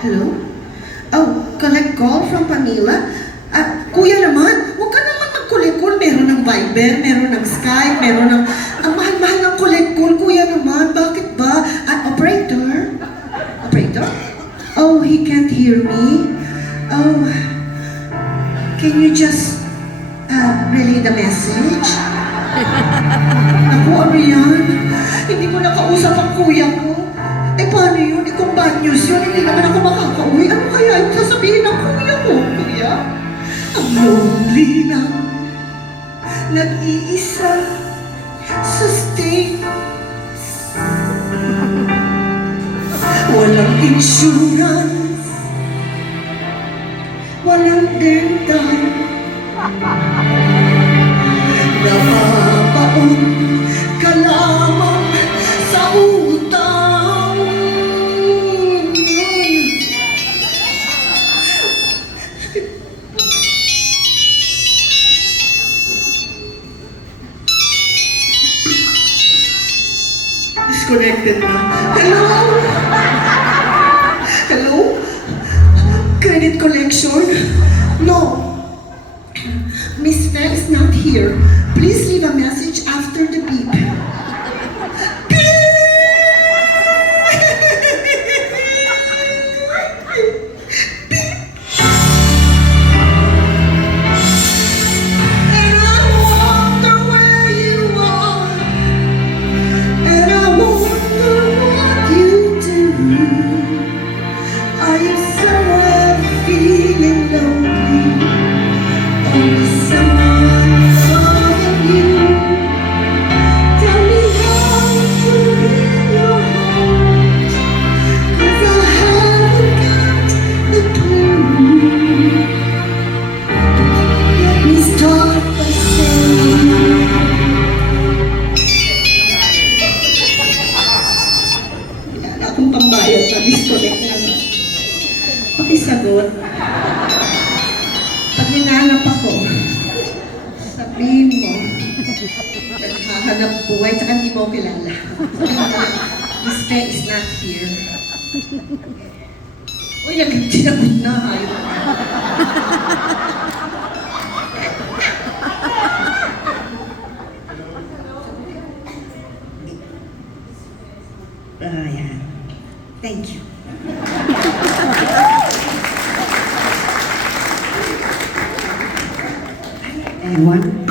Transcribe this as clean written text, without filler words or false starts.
Hello? Oh, collect call from Manila? Kuya naman, huwag ka naman mag-collect call. Meron ng Viber, meron ng Skype, meron ng... Ang mahal-mahal ng collect call. Kuya naman, bakit ba? Operator? Operator? Oh, he can't hear me. Oh, can you just relay the message? Ako, ano yan? Hindi ko nakausap ang kuya ko. Eh, paano yun? Eh, kung bad news yun, hindi naman ako makakauwi. Ano kaya yung sasabihin ng kuya ko? Kuya? Ang lonely na. Nag-iisa sa state. Walang insurance. Walang dental. Napapaon ka lamang sa utang. Disconnected na. Hello? Hello? Credit collection? No. Miss Fa is not here. Please leave a message after the beep. And I wonder where you are. And I wonder what you do. Are you somewhere feeling lonely? Only someone loving you. Tell me how to win your heart, 'cause I haven't got the clue. Let me start by saying wala akong pambayad na disconnect na. Pakisagot. Pag hinahanap ako, sabihin mo, naghahanap buhay, tsaka hindi mo kilala. Miss Fa is not here. Uy, nagtinabot na, hayop. Ayan. Thank you. Anyone?